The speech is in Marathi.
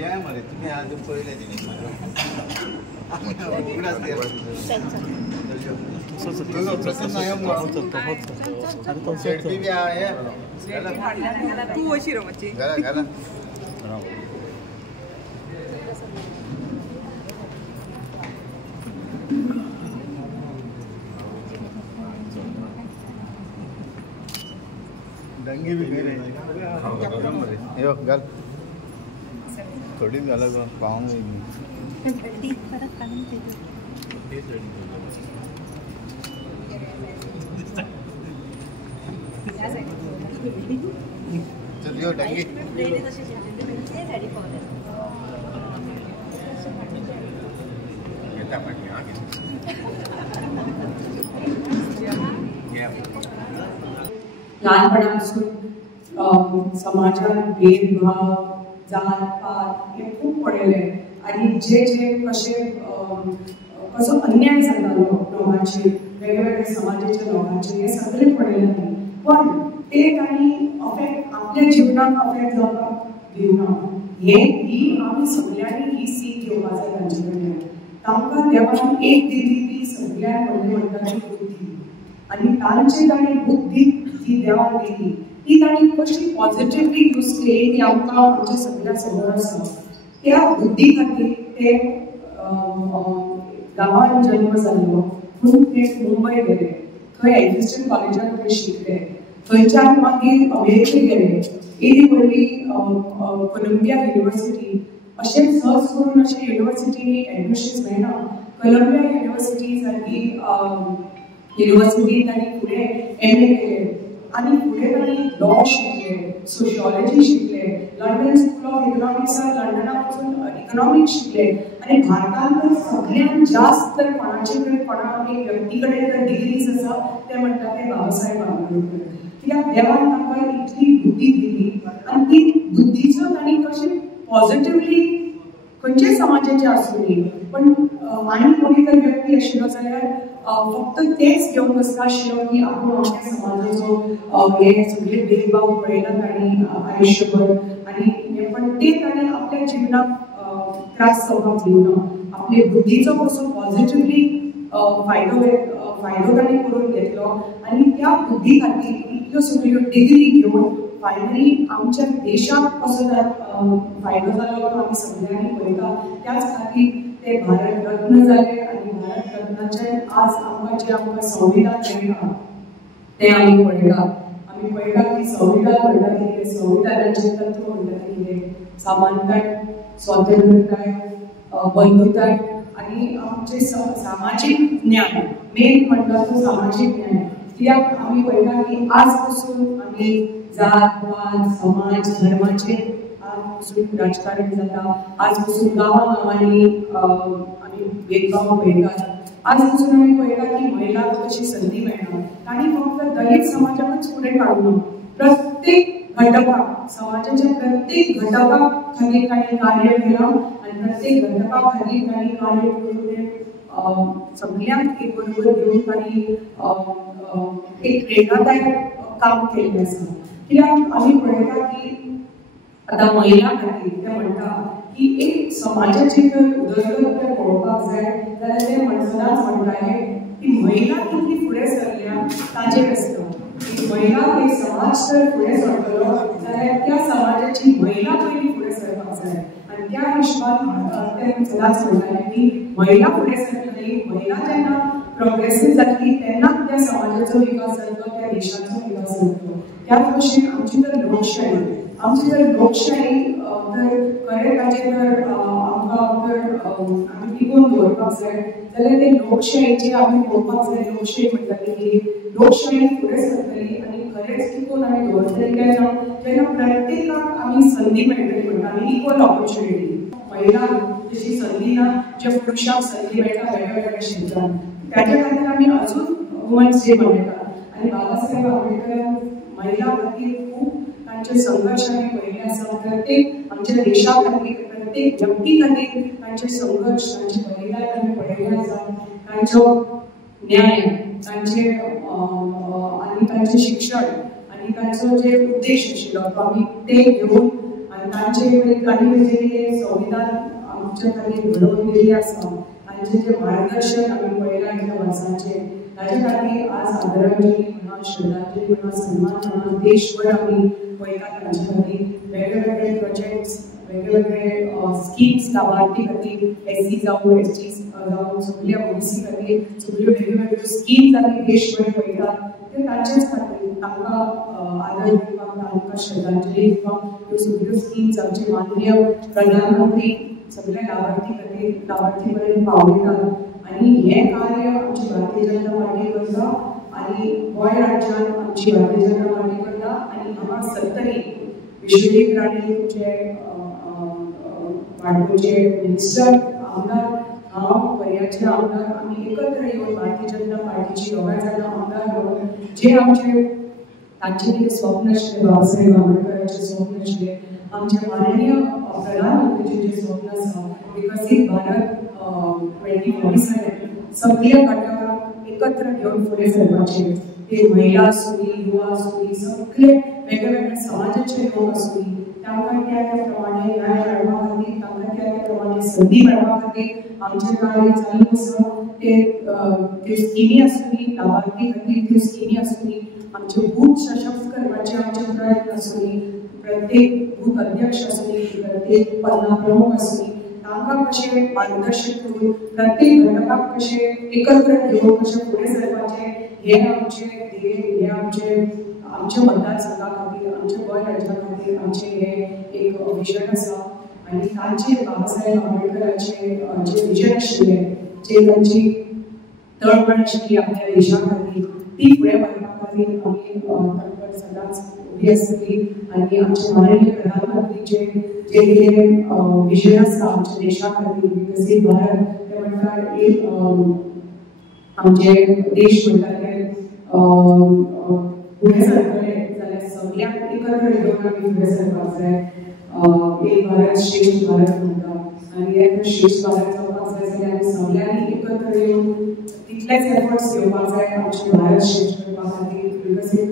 या मरे तुम्ही आज पहिले दिने तू अशी रमची घाला डंगी भी गई रही यो गल थोड़ी अलग पाऊंगी चलियो डंगी लहानपणापासून समाजात भेदभाव जात पात हे खूप पडलेले आणि जे कसे कसो अन्याय जातालो लोकांचे वेगवेगळ्या समाजाच्या लोकांचे हे सगळे पडलेले नाही पण ते काही अफेक्ट आपल्या जीवनात अफेक्ट जावपाक दिवना ही आमी सगळ्यांनी ही सीख घेवपाक जाय तांचे कडल्यान तांकां देवान एक दिली ती सगळ्यात व्हडली म्हणटा ती बुद्धी आणि तांची बुद्धी ती देवान दिली ती तांणी कशी पॉझिटिव्हली यूज केली ती आमकां आमच्या सगळ्या समोर आसा त्या बुद्धी खातीर ते गांवांत जन्म जाल्लो पूण ते मुंबय गेले थंय एज्युकेशन कॉलेजांत ते शिकले थंयच्यान मागीर अमेरिकेक गेले इली व्हडली कोलंबिया युनिवर्सिटी अशें सहज करून अशें युनिवर्सिटीनी एडमिशन्स मेळना कोलंबिया युनिवर्सिटी सारकी युनिवर्सिटींत तांणी फुडें MA केलें आणि पुढे तांणी लॉ शिकले सोशियोलॉजी शिकले लंडन स्कूल ऑफ इकॉनॉमिक्सांत लंडनाक वचून इकॉनॉमिक्स शिकले आणि भारतांत तर सगळ्यात जास्त तर कोणाचे कडेन कोणा एक व्यक्ती कडेन जर डिग्रीज आसा ते म्हणटा ते बाबासाहेब आंबेडकर कित्याक देवान तांकां इतली बुद्धी दिली आणि ती बुद्धीचो तांणी कशें पॉझिटिव्हली खंयच्याय समाजाचे आसूं न्ही पण आनी कोणी तर व्यक्ती आशिल्लो जाल्यार फक्त तेच घेवन बसता आशिल्लो की आपूण आमच्या समाजाचो हे सगळे भेदभाव पळयला तांणी आयुश्यभर आनी पण ते तांणी आपल्या जिवनाक त्रास जावपाक दिवना आपले बुद्धीचो कसो पॉझिटिव्हली फायदो तांणी करून घेतलो आनी त्या बुद्धी खातीर इतल्यो सगळ्यो डिग्री घेवन फायनली आमच्या देशाक कसो फायदो जालो तो आमी सगळ्यांनी पळयता त्याच खातीर ते भारत रत्न जाले आनी भारत रत्नाचे आज आमकां संविधान मेळटा ते आमी पळयता की संविधान म्हणटा कितें संविधानाचे तत्व म्हणटा कितें समानताय स्वातंत्र्यताय बंधुताय आनी आमचे सामाजीक न्याय मेन म्हणटा तो सामाजीक न्याय कित्याक आमी पळयता की आज पासून आमी जात पात समाज धर्माचे आज पासून राजकारण जाता आज पासून गांवांनी आमी भेदभाव पळयतात आज पासून आमी पळयता की महिलांक कशी संदी मेळना तांणी फक्त दलित समाजाकच फुडें काडून प्रत्येक घटकाक समाजाच्या प्रत्येक घटका खातीर तांणी कार्य केलां आनी प्रत्येक घटका खातीर तांणी कार्य करून सगळ्यांक एक बरोबर घेवन तांणी एक प्रेरणादायक काम केल्लें आसा कित्याक आमी पळयता की आतां महिला खातीर ते म्हणटा की एक समाजाची जर उदरगत जर पळोवपाक जाय जाल्यार ते सदांच म्हणटाले की महिला कितली फुडें सरल्या ताचेर आसता महिला एक समाज जर फुडें सरतलो जाल्यार त्या समाजाची महिला पयलीं फुडें सरपाक जाय आनी त्या हिशोबान ते सदांच म्हणटाले की महिला फुडें सरतली महिला जेन्ना प्रोग्रेसीव जातली तेन्नाच त्या समाजाचो विकास जातलो त्या देशाचो विकास जातलो त्याच भशेन आमची तर लोकशाही तर खरें ताचेर जर आमकां जर आमी टिकोवन दवरपाक जाय जाल्यार ते लोकशाहीचेर आमी पळोवपाक जाय लोकशाही म्हणटाली की लोकशाही फुडें सरतली आनी खरेंच टिकोवन आमी दवरतली केन्ना जेन्ना प्रत्येकाक आमी संदी मेळटली म्हणटा आमी इक्वल ऑपॉर्च्युनिटी महिलांक जशी संदी ना जे पुरुषांक संदी मेळटा वेगवेगळ्या क्षेत्रांत त्याच्या खातीर आमी अजून वुमन्स डे मनयतात आनी बाबासाहेब आंबेडकरान महिला खातीर खूब तांचे संघर्श आमी पळयले आसा प्रत्येक आमच्या देशा खातीर प्रत्येक व्यक्ती खातीर तांचे संघर्ष तांचे बलिदान आमी पळयलें आसा तांचो न्याय तांचे आनी तांचें शिक्षण आनी तांचो जे उद्देश आशिल्लो तो आमी ते घेवन आनी तांचे जे संविधान आमच्या खातीर घडोवन दिल्लें आसा तांचें जे मार्गदर्शन आमी पळयलां इतल्या वर्सांचें ताचे खातीर आज आदरांजली म्हणा श्रद्धांजली म्हणा सन्मान म्हणा देशभर आमी पळयतात तांचे खातीर वेगवेगळे प्रोजेक्ट्स वेगवेगळे स्किम्स लाभार्थी खातीर एससी जावं एसटी जावं सगळ्या ओबीसी खातीर सगळ्यो वेगवेगळ्यो स्किम्स आमी देशभर पळयतात ते तांचेच खातीर तांकां आदर दिवपाक तांकां श्रद्धांजली दिवपाक ह्यो सगळ्यो स्किम्स आमचे माननीय प्रधानमंत्री सगळ्या लाभार्थी पर्यंत पावयतात आनी हें कार्य आमची भारतीय जनता पार्टी करता आनी गोंय राज्यांत आमची भारतीय जनता पार्टी करता आनी हांगा सत्तरी विश्वजीत राणे वाडकोचे मिनिस्टर आमदार हांव पर्याचे आमदार आमी एकत्र येवन भारतीय जनता पार्टीची दोगांय जाणां आमदार म्हणून जे आमचे तांचे कितें स्वप्न आशिल्लें बाबासाहेब आंबेडकरांचें स्वप्न आशिल्लें आमचे माननीय प्रधानमंत्रीचें जें स्वप्न आसा विकसीत भारत 2047 सगळ्या घटकांक एकत्र घेवन फुडें सरपाचें ते महिला आसूं युवा आसूं सगळे वेगवेगळे समाजाचे लोक आसूं तांकां त्या प्रमाणे न्याय मेळपा खातीर तांकां त्या प्रमाणे संदी मेळपा खातीर आमचें कार्य चालू आसा ते स्किमी आसूं लाभार्थी खातीर त्यो स्किमी आसूं आमचे बूथ सशक्त करपाचे आमचे प्रयत्न आसूं प्रत्येक बूथ अध्यक्ष आसूं प्रत्येक पन्ना प्रमुख आसूं तांकां कशें मार्गदर्शन करून प्रत्येक घटकाक कशें एकत्र घेवन कशें फुडें सरपाचें हें आमचें ध्येय हें आमच्या मतदारसंघा खातीर आमच्या गोंय राज्या खातीर आमचें हें एक विजन आसा आनी तांचेर बाबासाहेब आंबेडकरांचें जें विजन आशिल्लें जें तांची तळमळ आशिल्ली आपल्या देशा खातीर ती फुडें व्हरपा खातीर आमी तत्पर सदांच उबी आसतली आनी आमचे माननीय प्रधानमंत्रीचें जें कितें विजन आसा आमच्या देशा खातीर विकसीत भारत ते म्हणटा एक आमचे देश म्हणटा ते फुडें सरतले जाल्यार सगळ्यांक एकत्र घेवन आमी फुडें सरपाक जाय एक भारत श्रेष्ठ भारत म्हणटा आनी एक श्रेष्ठ भारत जावपाक जाय जाल्यार आमी सगळ्यांनी एकत्र येवन तितलेच एफर्ट्स घेवपाक जाय आमचे भारत श्रेष्ठ करपा खातीर विकसीत